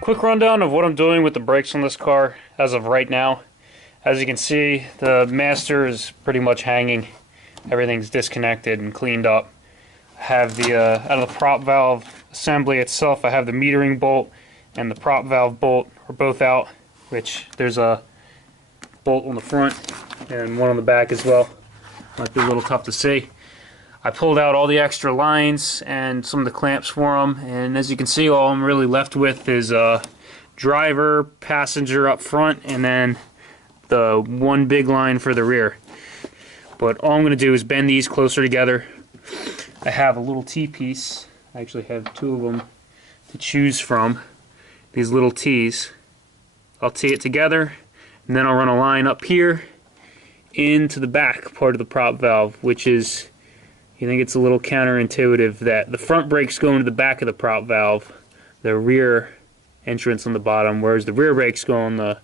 Quick rundown of what I'm doing with the brakes on this car as of right now. As you can see, the master is pretty much hanging. Everything's disconnected and cleaned up. I have the out of the prop valve assembly itself, I have the metering bolt and the prop valve bolt are both out, which there's a bolt on the front and one on the back as well. Might be a little tough to see. I pulled out all the extra lines and some of the clamps for them, and as you can see, all I'm really left with is driver, passenger up front, and then the one big line for the rear. But all I'm going to do is bend these closer together. I have a little T-piece. I actually have two of them to choose from. These little T's. I'll tee it together, and then I'll run a line up here into the back part of the prop valve, which is, you think it's a little counterintuitive that the front brakes go into the back of the prop valve, the rear entrance on the bottom, whereas the rear brakes go on the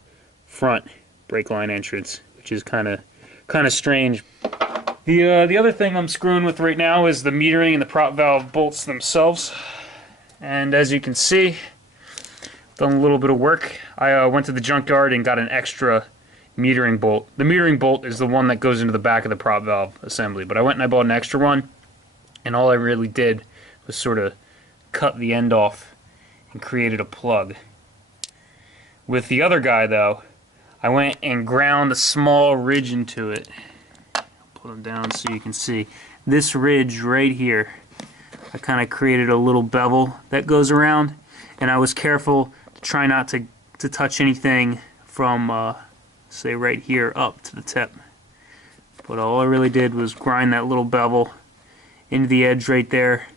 front brake line entrance, which is kind of strange. The other thing I'm screwing with right now is the metering and the prop valve bolts themselves. And as you can see, done a little bit of work. I went to the junkyard and got an extra metering bolt. The metering bolt is the one that goes into the back of the prop valve assembly, but I went and I bought an extra one, and all I really did was sort of cut the end off and created a plug. With the other guy though, I went and ground a small ridge into it. I'll put them down so you can see. This ridge right here, I kind of created a little bevel that goes around, and I was careful to try not to touch anything from say right here up to the tip. But all I really did was grind that little bevel into the edge right there,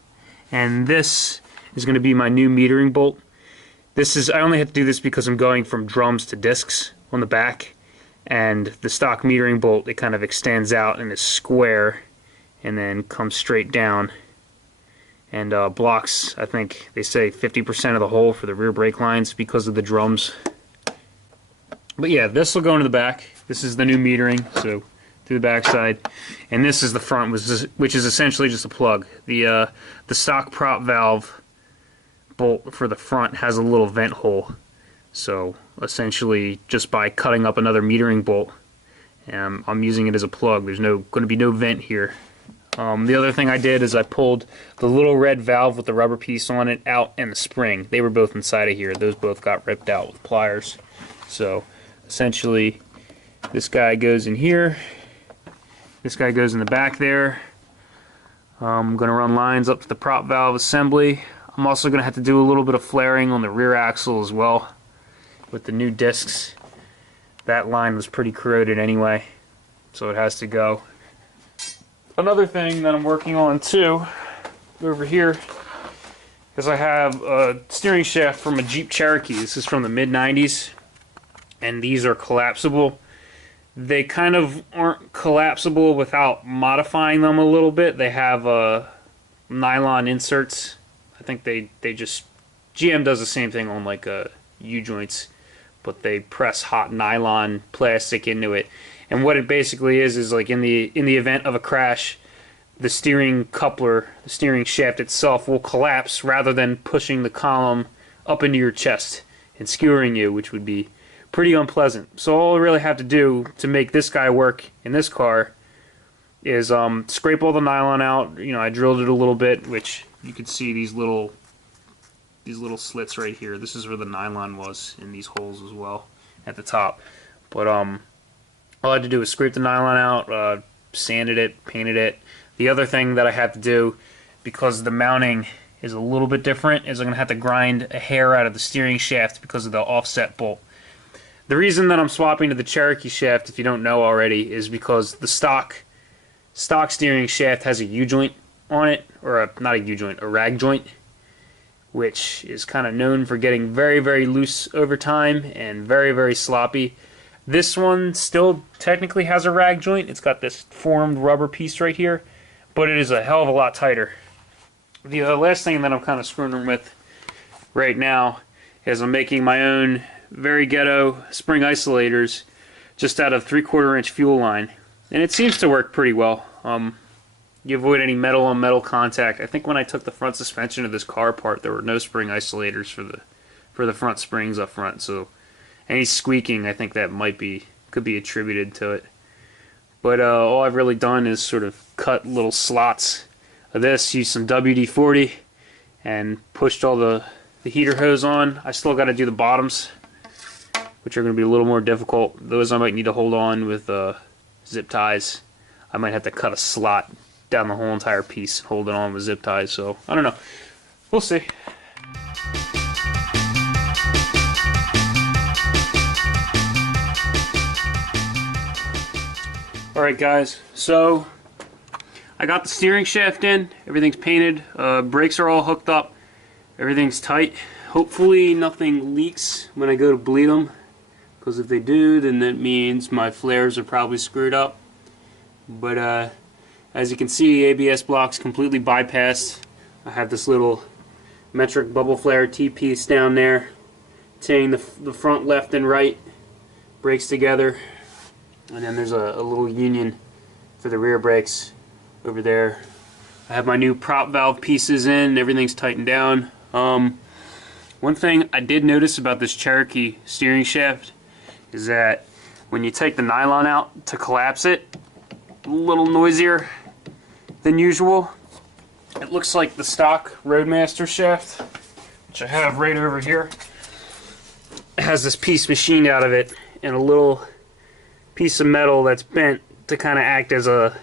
and this is going to be my new metering bolt. I only had to do this because I'm going from drums to discs on the back, and the stock metering bolt, it kind of extends out and is square and then comes straight down and blocks, I think they say, 50% of the hole for the rear brake lines because of the drums. But yeah, this will go into the back. This is the new metering, so through the back side, and this is the front, which is essentially just a plug. The stock prop valve bolt for the front has a little vent hole, so essentially just by cutting up another metering bolt, I'm using it as a plug. There's going to be no vent here. The other thing I did is I pulled the little red valve with the rubber piece on it out, and the spring. They were both inside of here. Those both got ripped out with pliers. So essentially, this guy goes in here, this guy goes in the back there. I'm going to run lines up to the prop valve assembly. I'm also going to have to do a little bit of flaring on the rear axle as well with the new discs. That line was pretty corroded anyway, so it has to go. Another thing that I'm working on too, over here, is I have a steering shaft from a Jeep Cherokee. This is from the mid-90s. And these are collapsible. They kind of aren't collapsible without modifying them a little bit. They have nylon inserts. I think they just, GM does the same thing on like U-joints, but they press hot nylon plastic into it. And what it basically is like in the event of a crash, the steering coupler, the steering shaft itself will collapse rather than pushing the column up into your chest and skewering you, which would be pretty unpleasant. So all I really have to do to make this guy work in this car is scrape all the nylon out. You know, I drilled it a little bit, which you can see these little slits right here. This is where the nylon was in these holes as well at the top. But all I had to do was scrape the nylon out, sanded it, painted it. The other thing that I had to do, because the mounting is a little bit different, is I'm going to have to grind a hair out of the steering shaft because of the offset bolt. The reason that I'm swapping to the Cherokee shaft, if you don't know already, is because the stock steering shaft has a U-joint on it, or not a U-joint, a rag joint, which is kind of known for getting very, very loose over time and very, very sloppy. This one still technically has a rag joint. It's got this formed rubber piece right here, but it is a hell of a lot tighter. The last thing that I'm kind of screwing with right now is I'm making my own very ghetto spring isolators just out of 3/4 inch fuel line, and it seems to work pretty well. you avoid any metal on metal contact. I think when I took the front suspension of this car apart, there were no spring isolators for the front springs up front, so any squeaking, I think that could be attributed to it. But all I've really done is sort of cut little slots of this, use some WD-40, and pushed all the heater hose on. I still got to do the bottoms, which are going to be a little more difficult. Those I might need to hold on with zip ties. I might have to cut a slot down the whole entire piece and hold it on with zip ties, so I don't know. We'll see. Alright guys, so I got the steering shaft in, everything's painted, brakes are all hooked up, everything's tight. Hopefully nothing leaks when I go to bleed them, because if they do, then that means my flares are probably screwed up. But as you can see, ABS block's completely bypassed. I have this little metric bubble flare T-piece down there, tying the front left and right brakes together. And then there's a little union for the rear brakes over there. I have my new prop valve pieces in, everything's tightened down. One thing I did notice about this Cherokee steering shaft is that when you take the nylon out to collapse it, a little noisier than usual. It looks like the stock Roadmaster shaft, which I have right over here, has this piece machined out of it and a little piece of metal that's bent to kind of act as a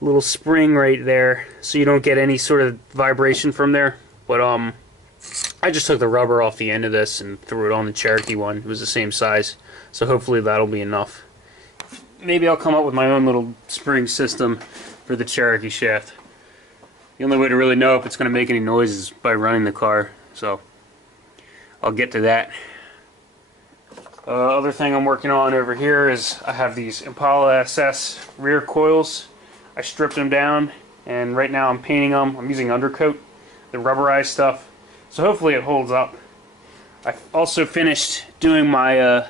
little spring right there, so you don't get any sort of vibration from there. But I just took the rubber off the end of this and threw it on the Cherokee one. It was the same size, so hopefully that'll be enough. Maybe I'll come up with my own little spring system for the Cherokee shaft. The only way to really know if it's going to make any noise is by running the car, so I'll get to that. Other thing I'm working on over here is I have these Impala SS rear coils. I stripped them down, and right now I'm painting them. I'm using undercoat, the rubberized stuff, so hopefully it holds up. I also finished doing my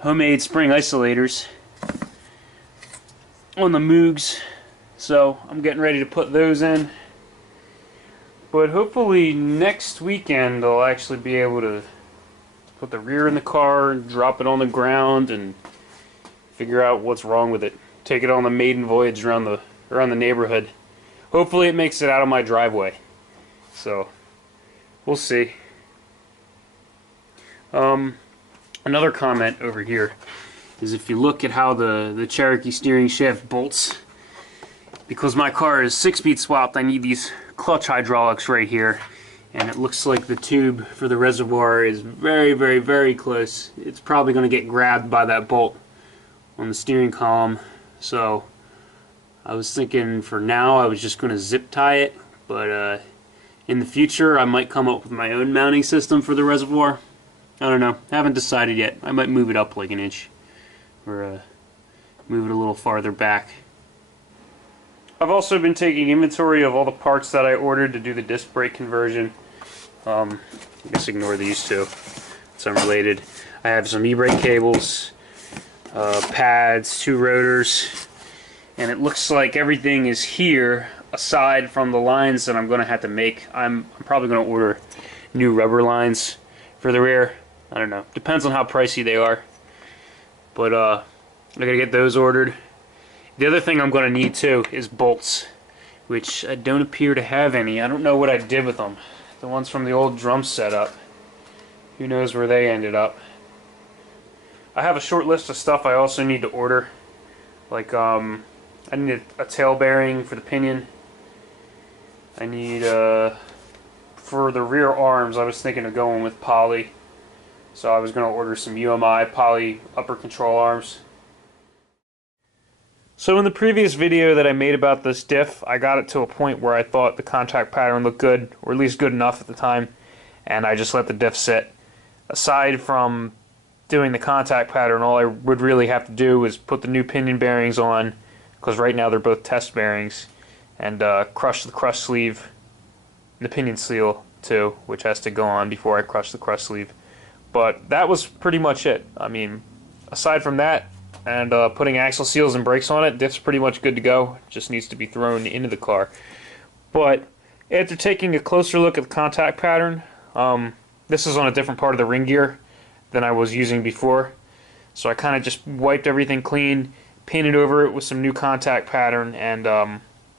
homemade spring isolators on the Moogs, so I'm getting ready to put those in. But hopefully next weekend I'll actually be able to put the rear in the car and drop it on the ground and figure out what's wrong with it. Take it on the maiden voyage around the neighborhood. Hopefully it makes it out of my driveway. So we'll see. Another comment over here is if you look at how the Cherokee steering shaft bolts, because my car is 6-speed swapped, I need these clutch hydraulics right here. And it looks like the tube for the reservoir is very, very, very close. It's probably going to get grabbed by that bolt on the steering column. So I was thinking for now I was just going to zip tie it. But in the future I might come up with my own mounting system for the reservoir. I don't know. I haven't decided yet. I might move it up like an inch. Or move it a little farther back. I've also been taking inventory of all the parts that I ordered to do the disc brake conversion. I guess ignore these two. It's unrelated. I have some e-brake cables, pads, 2 rotors, and it looks like everything is here aside from the lines that I'm going to have to make. I'm probably going to order new rubber lines for the rear. I don't know. Depends on how pricey they are. But I gotta get those ordered. The other thing I'm going to need too is bolts, which I don't appear to have any. I don't know what I did with them. The ones from the old drum setup. Who knows where they ended up. I have a short list of stuff I also need to order. Like I need a tail bearing for the pinion. I need for the rear arms I was thinking of going with poly. So I was going to order some UMI poly upper control arms. So in the previous video that I made about this diff, I got it to a point where I thought the contact pattern looked good, or at least good enough at the time, and I just let the diff sit. Aside from doing the contact pattern, all I would really have to do is put the new pinion bearings on, because right now they're both test bearings, and crush the crush sleeve, the pinion seal too, which has to go on before I crush the crush sleeve. But that was pretty much it. I mean, aside from that, and putting axle seals and brakes on it. Diff's pretty much good to go. Just needs to be thrown into the car. But after taking a closer look at the contact pattern, this is on a different part of the ring gear than I was using before. So I kind of just wiped everything clean, painted over it with some new contact pattern, and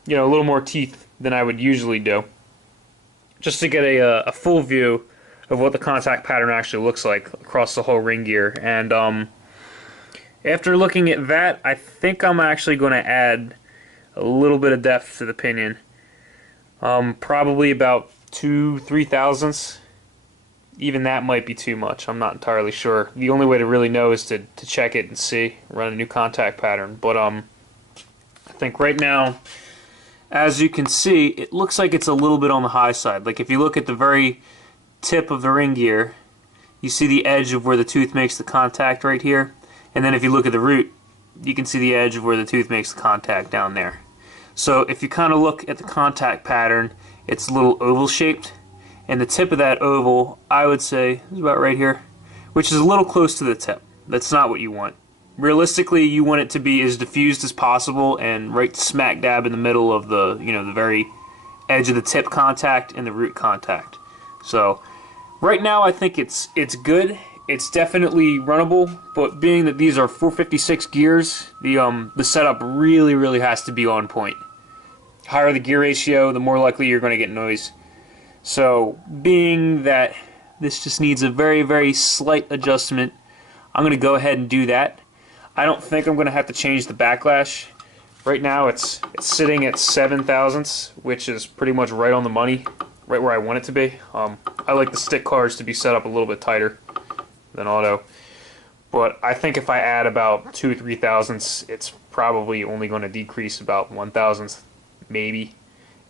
you know, a little more teeth than I would usually do, just to get a full view of what the contact pattern actually looks like across the whole ring gear. And after looking at that, I think I'm actually going to add a little bit of depth to the pinion. Probably about 2-3 thousandths. Even that might be too much. I'm not entirely sure. The only way to really know is to check it and see, run a new contact pattern. But I think right now, as you can see, it looks like it's a little bit on the high side. Like if you look at the very tip of the ring gear, you see the edge of where the tooth makes the contact right here. And then if you look at the root, you can see the edge of where the tooth makes the contact down there. So if you kind of look at the contact pattern, it's a little oval shaped. And the tip of that oval, I would say, is about right here, which is a little close to the tip. That's not what you want. Realistically, you want it to be as diffused as possible and right smack dab in the middle of the, you know, the very edge of the tip contact and the root contact. So right now I think it's good. It's definitely runnable, but being that these are 456 gears, the setup really has to be on point. Higher the gear ratio, the more likely you're going to get noise. So, being that this just needs a very slight adjustment, I'm going to go ahead and do that. I don't think I'm going to have to change the backlash. Right now it's sitting at 7 thousandths, which is pretty much right on the money, right where I want it to be. I like the stick cars to be set up a little bit tighter than auto. But I think if I add about 2-3 thousandths, it's probably only going to decrease about 1 thousandth, maybe.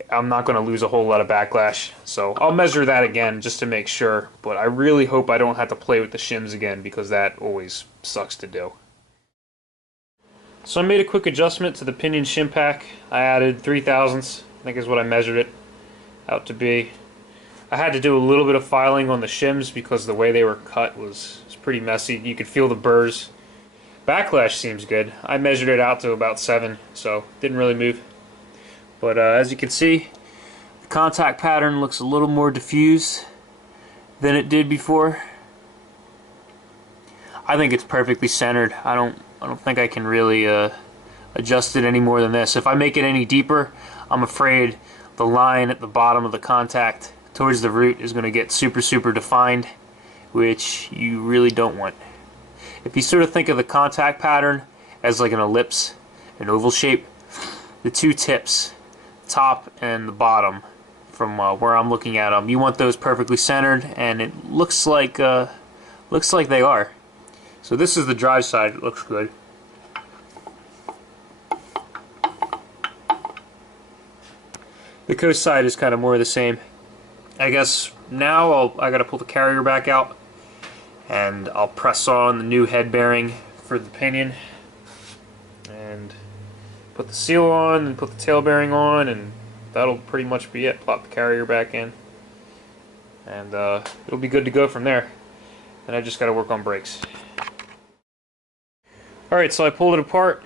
I'm not going to lose a whole lot of backlash, so I'll measure that again just to make sure, but I really hope I don't have to play with the shims again, because that always sucks to do. So I made a quick adjustment to the pinion shim pack. I added 3 thousandths, I think is what I measured it out to be. I had to do a little bit of filing on the shims because the way they were cut was pretty messy. You could feel the burrs. Backlash seems good. I measured it out to about 7, so didn't really move. But as you can see, the contact pattern looks a little more diffused than it did before. I think it's perfectly centered. I don't think I can really adjust it any more than this. If I make it any deeper, I'm afraid the line at the bottom of the contact towards the root is going to get super defined, which you really don't want. If you sort of think of the contact pattern as like an ellipse, an oval shape, the two tips, top and the bottom, from where I'm looking at them, you want those perfectly centered, and it looks like they are. So this is the drive side. It looks good. The coast side is kind of more of the same. I guess now I got to pull the carrier back out, and I'll press on the new head bearing for the pinion, and put the seal on, and put the tail bearing on, and that'll pretty much be it. Plop the carrier back in, and it'll be good to go from there. And I just got to work on brakes. Alright, so I pulled it apart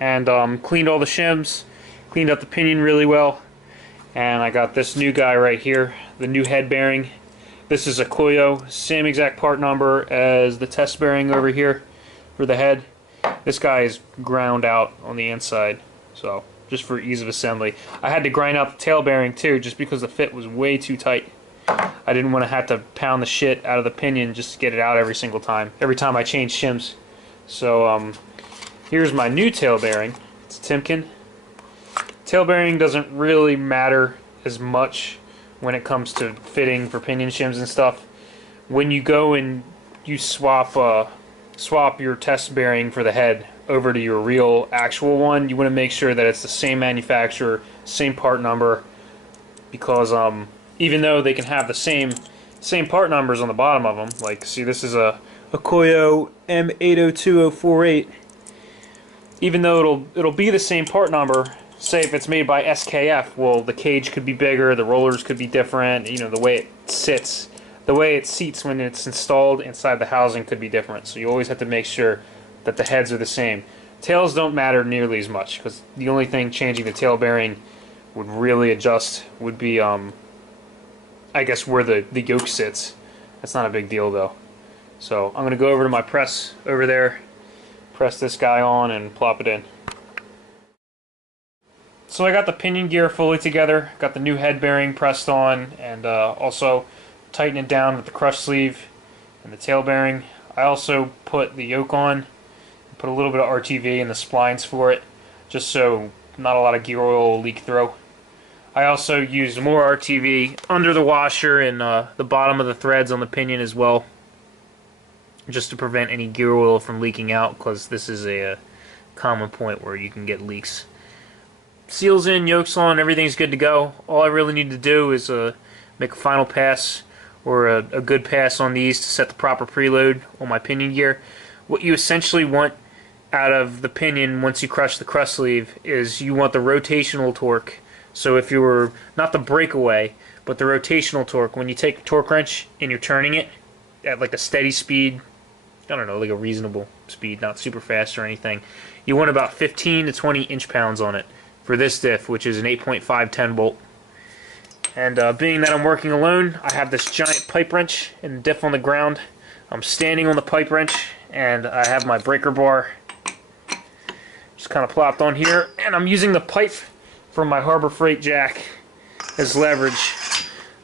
and cleaned all the shims, cleaned up the pinion really well, and I got this new guy right here, the new head bearing. This is a Koyo, same exact part number as the test bearing over here for the head. This guy is ground out on the inside, so just for ease of assembly. I had to grind out the tail bearing too, just because the fit was way too tight. I didn't want to have to pound the shit out of the pinion just to get it out every single time, every time I changed shims. So here's my new tail bearing. It's Timken. Tail bearing doesn't really matter as much when it comes to fitting for pinion shims and stuff. When you go and you swap your test bearing for the head over to your real actual one, you want to make sure that it's the same manufacturer, same part number, because even though they can have the same part numbers on the bottom of them, like see, this is a Koyo M802048. Even though it'll be the same part number, say if it's made by SKF, well, the cage could be bigger, the rollers could be different, you know, the way it seats when it's installed inside the housing could be different. So you always have to make sure that the heads are the same. Tails don't matter nearly as much, because the only thing changing the tail bearing would really adjust would be, I guess, where the yoke sits. That's not a big deal though. So I'm going to go over to my press over there, press this guy on and plop it in. So I got the pinion gear fully together, got the new head bearing pressed on, and also tighten it down with the crush sleeve and the tail bearing. I also put the yoke on, put a little bit of RTV in the splines for it, just so not a lot of gear oil will leak through. I also used more RTV under the washer and the bottom of the threads on the pinion as well, just to prevent any gear oil from leaking out, because this is a common point where you can get leaks. Seals in, yokes on, everything's good to go. All I really need to do is make a final pass, or a good pass on these to set the proper preload on my pinion gear. What you essentially want out of the pinion once you crush the crush sleeve is you want the rotational torque. So if you were, not the breakaway, but the rotational torque, when you take a torque wrench and you're turning it at like a steady speed, I don't know, like a reasonable speed, not super fast or anything, you want about 15 to 20 inch-pounds on it for this diff, which is an 8.5 10 bolt. And being that I'm working alone, I have this giant pipe wrench and the diff on the ground. I'm standing on the pipe wrench, and I have my breaker bar just kind of plopped on here, and I'm using the pipe from my Harbor Freight jack as leverage.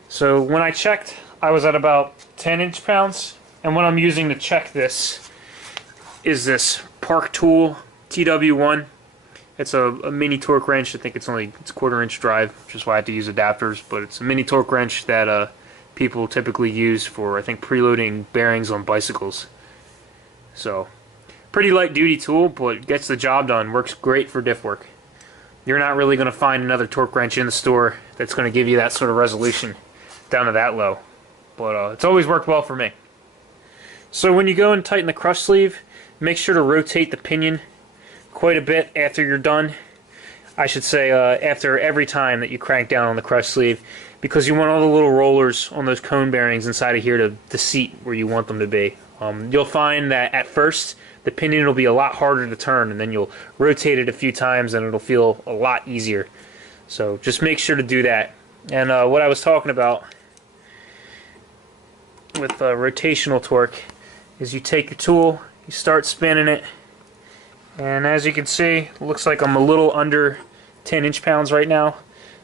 So when I checked, I was at about 10 inch-pounds, and what I'm using to check this is this Park Tool TW1. It's a mini torque wrench. I think it's a quarter-inch drive, which is why I had to use adapters. But it's a mini torque wrench that people typically use for, I think, preloading bearings on bicycles. So, pretty light-duty tool, but gets the job done. Works great for diff work. You're not really going to find another torque wrench in the store that's going to give you that sort of resolution down to that low. But it's always worked well for me. So when you go and tighten the crush sleeve, make sure to rotate the pinion quite a bit after you're done. I should say after every time that you crank down on the crush sleeve, because you want all the little rollers on those cone bearings inside of here to seat where you want them to be. You'll find that at first the pinion will be a lot harder to turn, and then you'll rotate it a few times and it'll feel a lot easier. So just make sure to do that. And what I was talking about with rotational torque is you take your tool, you start spinning it, and as you can see, it looks like I'm a little under 10 inch-pounds right now,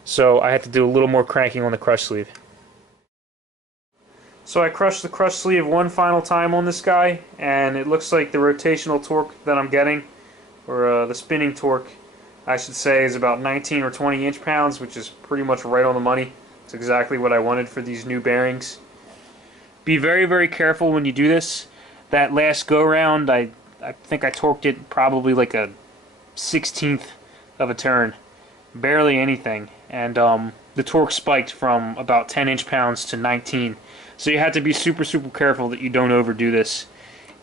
so I had to do a little more cranking on the crush sleeve. So I crushed the crush sleeve one final time on this guy, and it looks like the rotational torque that I'm getting, or the spinning torque, I should say, is about 19 or 20 inch-pounds, which is pretty much right on the money. It's exactly what I wanted for these new bearings. Be very, very careful when you do this. That last go-round, I think I torqued it probably like a 1/16 of a turn. Barely anything. And the torque spiked from about 10 inch-pounds to 19. So you have to be super, super careful that you don't overdo this.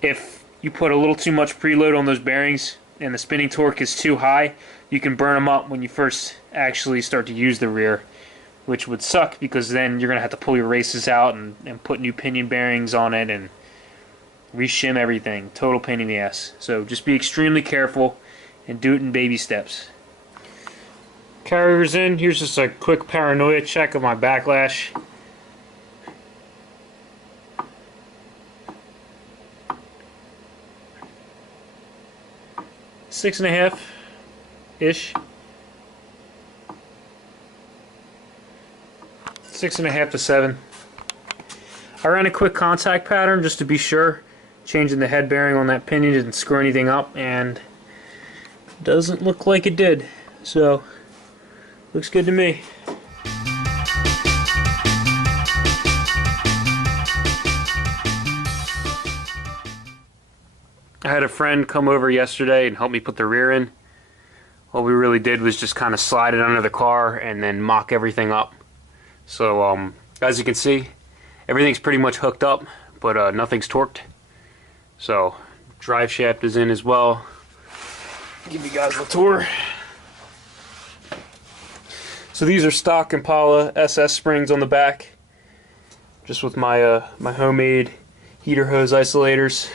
If you put a little too much preload on those bearings and the spinning torque is too high, you can burn them up when you first actually start to use the rear, which would suck because then you're going to have to pull your races out and put new pinion bearings on it and reshim everything. Total pain in the ass. So just be extremely careful and do it in baby steps. Carriers in. Here's just a quick paranoia check of my backlash. Six and a half ish. 6.5 to 7. I ran a quick contact pattern just to be sure, changing the head bearing on that pinion didn't screw anything up, and doesn't look like it did. So looks good to me. I had a friend come over yesterday and help me put the rear in. All we really did was just kind of slide it under the car and then mock everything up. So as you can see, everything's pretty much hooked up, but nothing's torqued. So drive shaft is in as well. Give you guys the tour. So these are stock Impala SS springs on the back, just with my my homemade heater hose isolators.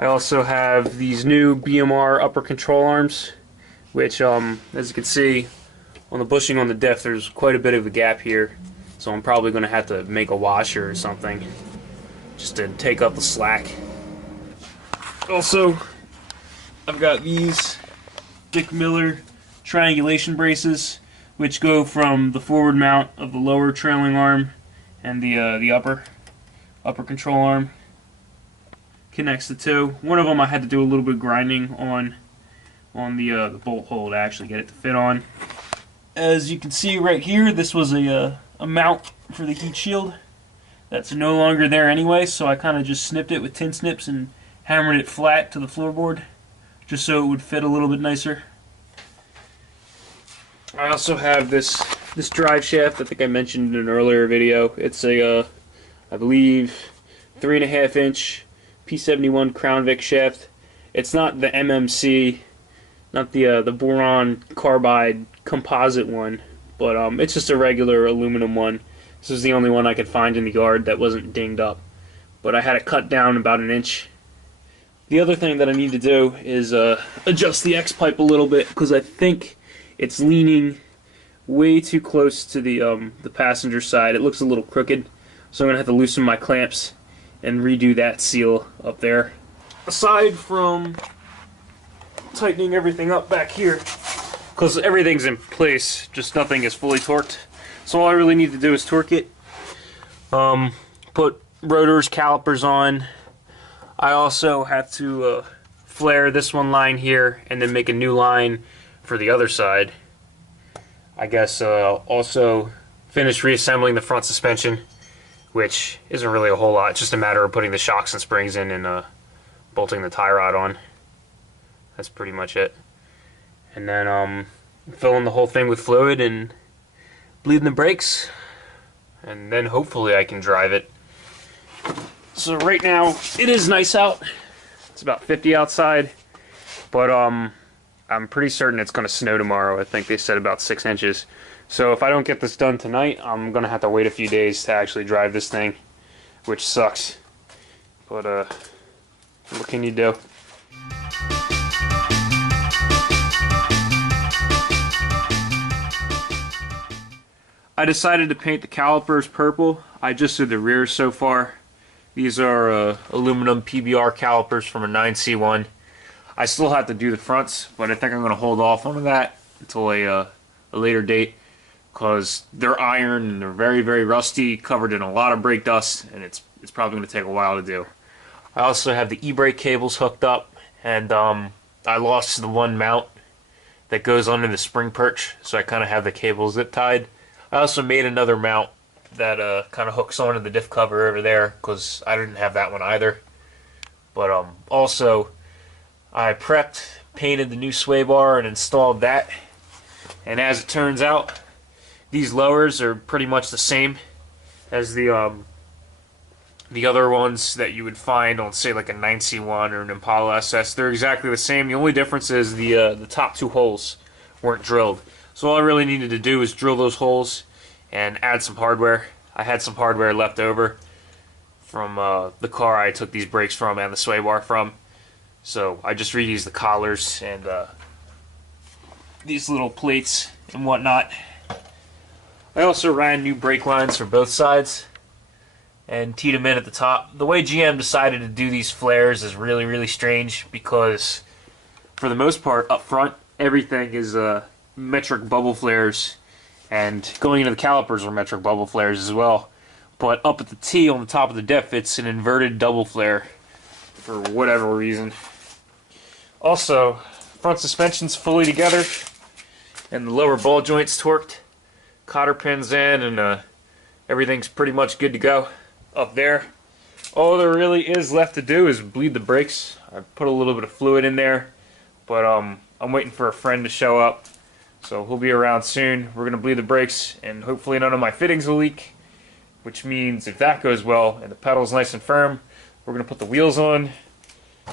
I also have these new BMR upper control arms, which, as you can see on the bushing on the Diff, there's quite a bit of a gap here. So I'm probably going to have to make a washer or something just to take up the slack. Also, I've got these Dick Miller triangulation braces, which go from the forward mount of the lower trailing arm and the upper control arm. Connects the two. One of them I had to do a little bit of grinding on the bolt hole to actually get it to fit on. As you can see right here, this was a mount for the heat shield that's no longer there anyway, so I kind of just snipped it with tin snips and hammered it flat to the floorboard just so it would fit a little bit nicer. I also have this drive shaft. I think I mentioned in an earlier video. It's a I believe 3.5 inch P71 Crown Vic shaft. It's not the MMC, not the boron carbide composite one, but it's just a regular aluminum one. This is the only one I could find in the yard that wasn't dinged up, but I had it cut down about 1 inch. The other thing that I need to do is adjust the X-pipe a little bit, because I think it's leaning way too close to the passenger side. It looks a little crooked, so I'm going to have to loosen my clamps and redo that seal up there. Aside from tightening everything up back here, because everything's in place, just nothing is fully torqued. So all I really need to do is torque it. Put rotors, calipers on. I also have to flare this one line here and then make a new line for the other side. I guess also finish reassembling the front suspension, which isn't really a whole lot. It's just a matter of putting the shocks and springs in and bolting the tie rod on. That's pretty much it. And then filling the whole thing with fluid and bleeding the brakes, and then hopefully I can drive it. So right now it is nice out. It's about 50 outside, but I'm pretty certain it's going to snow tomorrow. I think they said about 6 inches. So if I don't get this done tonight, I'm going to have to wait a few days to actually drive this thing, which sucks. But what can you do? I decided to paint the calipers purple. I just did the rear so far. These are aluminum PBR calipers from a 9C1. I still have to do the fronts, but I think I'm going to hold off on that until a later date, because they're iron and they're very, very rusty, covered in a lot of brake dust, and it's probably going to take a while to do. I also have the e-brake cables hooked up, and I lost the one mount that goes under the spring perch, so I kind of have the cable zip tied. I also made another mount that kind of hooks onto the diff cover over there, because I didn't have that one either. But also, I prepped, painted the new sway bar, and installed that. And as it turns out, these lowers are pretty much the same as the other ones that you would find on, say, like a 9C1 or an Impala SS. They're exactly the same. The only difference is the top two holes weren't drilled. So all I really needed to do was drill those holes and add some hardware. I had some hardware left over from the car I took these brakes from and the sway bar from. So I just reused the collars and these little plates and whatnot. I also ran new brake lines for both sides and teed them in at the top. The way GM decided to do these flares is really, really strange, because for the most part up front everything is metric bubble flares, and going into the calipers are metric bubble flares as well. But up at the T on the top of the diff, it's an inverted double flare for whatever reason. Also, front suspension's fully together, and the lower ball joint's torqued, cotter pins in, and everything's pretty much good to go up there. All there really is left to do is bleed the brakes. I put a little bit of fluid in there, but I'm waiting for a friend to show up. So he'll be around soon. We're going to bleed the brakes, and hopefully none of my fittings will leak, which means if that goes well and the pedal's nice and firm, we're going to put the wheels on,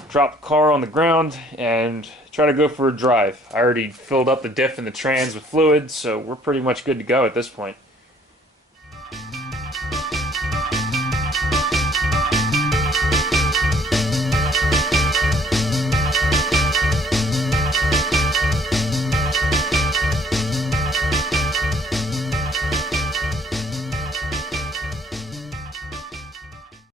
drop the car on the ground, and try to go for a drive. I already filled up the diff and the trans with fluid, so we're pretty much good to go at this point.